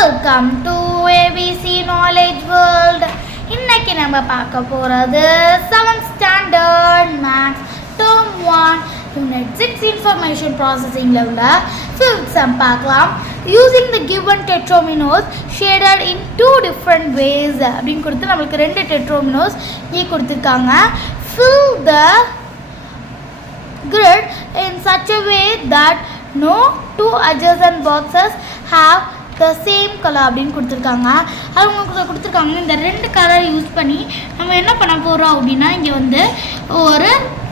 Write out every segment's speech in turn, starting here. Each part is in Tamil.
Welcome to ABC Knowledge World. இன்னைக்கு நம்ம பார்க்க போறது 7th standard maths term 1 unit 6 information processing level fifth sum பார்க்கலாம். Using the given tetrominoes shaded in two different ways அப்படினு கொடுத்து நமக்கு ரெண்டு tetrominoes இங்க கொடுத்திருக்காங்க. Fill the grid in such a way that no two adjacent boxes have the same color அப்படின்னு கொடுத்துருக்காங்க. அவங்க கொடுத்துருக்காங்க இந்த ரெண்டு கலர் யூஸ் பண்ணி நம்ம என்ன பண்ண போகிறோம் அப்படின்னா இங்கே வந்து ஒரு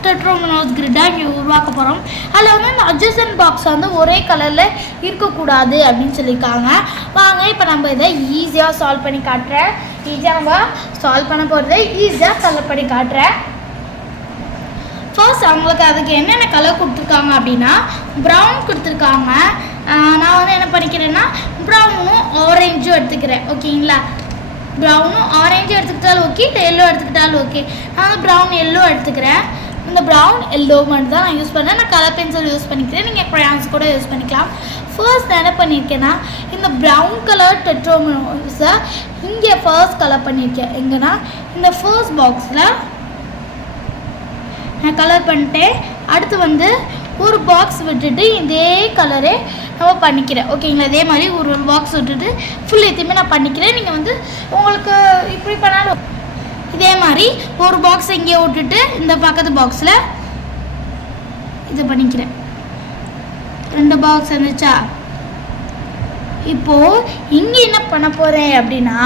டெட்ரோமினோஸ் கிரிட்டாக இங்கே உருவாக்க போகிறோம். அதில் வந்து இந்த அட்ஜசன்ட் பாக்ஸ் வந்து ஒரே கலரில் இருக்கக்கூடாது அப்படின்னு சொல்லியிருக்காங்க. வாங்க இப்போ நம்ம இதை ஈஸியாக சால்வ் பண்ணி காட்டுறேன். ஈஸியாக நம்ம சால்வ் பண்ண போகிறத ஈஸியாக கலர் பண்ணி காட்டுறேன். ஃபர்ஸ்ட் அவங்களுக்கு அதுக்கு என்னென்ன கலர் கொடுத்துருக்காங்க அப்படின்னா ப்ரௌன் கொடுத்துருக்காங்க. நான் வந்து என்ன பண்ணிக்கிறேன்னா ப்ரௌனும் ஆரஞ்சும் எடுத்துக்கிறேன். ஓகேங்களா, ப்ரௌனும் ஆரஞ்சும் எடுத்துக்கிட்டாலும் ஓகே, எல்லோ எடுத்துக்கிட்டாலும் ஓகே. நான் வந்து ப்ரௌன் எல்லோ எடுத்துக்கிறேன். இந்த ப்ரௌன் எல்லோ மட்டும் தான் நான் யூஸ் பண்ணேன். நான் கலர் பென்சில் யூஸ் பண்ணிக்கிறேன், நீங்கள் க்ரையான்ஸ் கூட யூஸ் பண்ணிக்கலாம். ஃபர்ஸ்ட் நான் என்ன பண்ணியிருக்கேன்னா இந்த ப்ரௌன் கலர் டெட்ரோமினோஸை இங்கே ஃபர்ஸ்ட் கலர் பண்ணியிருக்கேன். எங்கன்னா இந்த ஃபர்ஸ்ட் பாக்ஸில் நான் கலர் பண்ணிட்டேன். அடுத்து வந்து ஒரு பாக்ஸ் விட்டுட்டு இதே கலரே நம்ம பண்ணிக்கிறேன். ஓகேங்களா, இதே மாதிரி ஒரு பாக்ஸ் விட்டுட்டு ஃபுல் எத்தையுமே நான் பண்ணிக்கிறேன். நீங்கள் வந்து உங்களுக்கு இப்படி பண்ணாலும் இதே மாதிரி ஒரு பாக்ஸ் இங்கே விட்டுட்டு இந்த பக்கத்து பாக்ஸில் இதை பண்ணிக்கிறேன். ரெண்டு பாக்ஸ் இருந்துச்சா? இப்போது இங்கே என்ன பண்ண போகிறேன் அப்படின்னா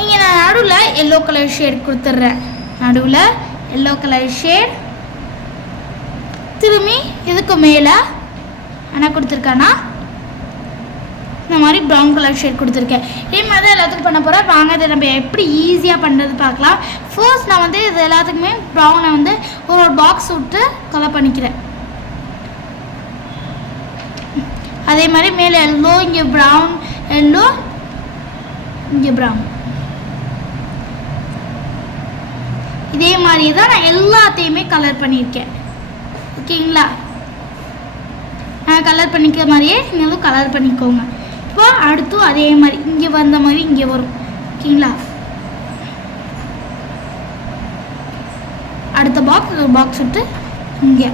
இங்கே நான் நடுவில் எல்லோ கலர் ஷேட் கொடுத்துட்றேன். நடுவில் எல்லோ கலர் ஷேட், திரும்பி இதுக்கு மேலே என்ன கொடுத்துருக்கேன்னா இந்த மாதிரி ப்ரௌன் கலர் ஷேட் கொடுத்துருக்கேன். இதே மாதிரி தான் எல்லாத்துக்கும் பண்ண போகிறேன். வாங்க இதை நம்ம எப்படி ஈஸியாக பண்ணுறது பார்க்கலாம். ஃபர்ஸ்ட் நான் வந்து இது எல்லாத்துக்குமே ப்ரௌனை வந்து ஒரு பாக்ஸ் விட்டு கலர் பண்ணிக்கிறேன். அதே மாதிரி மேலே எல்லோ, இங்கே ப்ரௌன், எல்லோ, இங்கே ப்ரௌன். இதே மாதிரி தான் நான் எல்லாத்தையுமே கலர் பண்ணியிருக்கேன். ஓகேங்களா, நான் கலர் பண்ணிக்கிற மாதிரியே நீங்களும் கலர் பண்ணிக்கோங்க. இப்போ அடுத்தும் அதே மாதிரி இங்கே வந்த மாதிரி இங்கே வரும். ஓகேங்களா, அடுத்த பாக்ஸ் ஒரு பாக்ஸ் விட்டு இங்கே,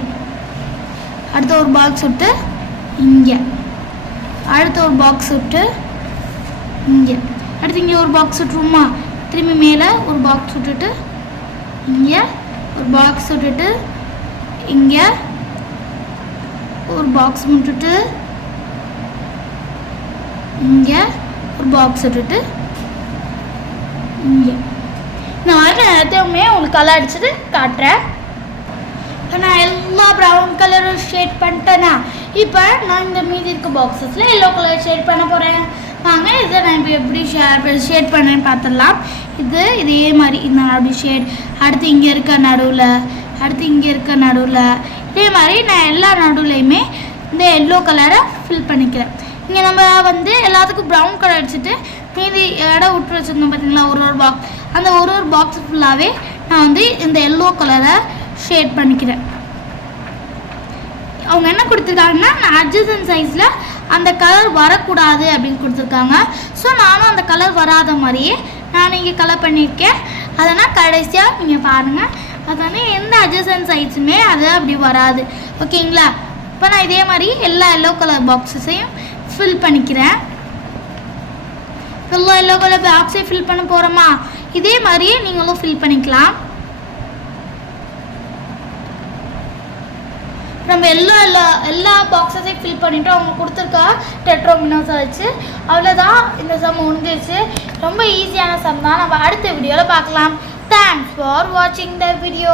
அடுத்த ஒரு பாக்ஸ் விட்டு இங்கே, அடுத்த ஒரு பாக்ஸ் விட்டு இங்கே, அடுத்து இங்கே ஒரு பாக்ஸ் விட்டுருமா, திரும்பி மேலே ஒரு பாக்ஸ் விட்டுட்டு இங்கே ஒரு பாக்ஸ் விட்டுட்டு இங்கே ஒரு பாக்ஸ் விட்டுட்டு இங்கே ஒரு பாக்ஸ் விட்டுட்டு இங்கே. இந்த மாதிரி எல்லாத்தையுமே உங்களுக்கு கலர் அடிச்சுட்டு காட்டுறேன். இப்போ நான் எல்லா ப்ரௌன் கலரும் ஷேட் பண்ணிட்டேன்னா இப்போ நான் இந்த மீதி இருக்க பாக்ஸஸில் எல்லோ கலர் ஷேட் பண்ண போகிறேன். வாங்க இதை நான் இப்போ எப்படி ஷேட் பண்ணேன்னு பார்த்துடலாம். இதே மாதிரி இந்த அப்படி ஷேட், அடுத்து இங்கே இருக்க நடுவில், அடுத்து இங்கே இருக்க நடுவில், இதே மாதிரி நான் எல்லா நடுவுலையுமே இந்த எல்லோ கலரை ஃபில் பண்ணிக்கிறேன். இங்கே நம்ம வந்து எல்லாத்துக்கும் ப்ரௌன் கலர் அடிச்சுட்டு மீதி இடம் விட்டு வச்சுருந்தோம் பார்த்தீங்களா ஒரு பாக்ஸ், அந்த ஒரு பாக்ஸ் ஃபுல்லாகவே நான் வந்து இந்த எல்லோ கலரை ஷேட் பண்ணிக்கிறேன். அவங்க என்ன கொடுத்துருக்காங்கன்னா அட்ஜசன்ட் சைஸில் அந்த கலர் வரக்கூடாது அப்படின்னு கொடுத்துருக்காங்க. ஸோ நானும் அந்த கலர் வராத மாதிரியே நான் இங்கே கலர் பண்ணியிருக்கேன். அதனால் கடைசியாக நீங்கள் பாருங்கள், அதனால் எந்த அட்ஜசன்ட் சைஸுமே அது அப்படி வராது. ஓகேங்களா, இப்போ நான் இதே மாதிரி எல்லா எல்லோ கலர் பாக்ஸஸையும் ஃபில் பண்ணிக்கிறேன். எல்லா எல்லோ கலர் பாக்ஸையும் ஃபில் பண்ண போகிறோமா, இதே மாதிரியே நீங்களும் ஃபில் பண்ணிக்கலாம். நம்ம எல்லா பாக்ஸஸையும் ஃபில் பண்ணிவிட்டு அவங்க கொடுத்துருக்கா டெட்ரோமினோஸை வச்சு அவ்வளோதான். இந்த சம் முடிஞ்சிருச்சு. ரொம்ப ஈஸியான சம் தான். நம்ம அடுத்த வீடியோவில் பார்க்கலாம். தேங்க்ஸ் ஃபார் வாட்சிங் த வீடியோ.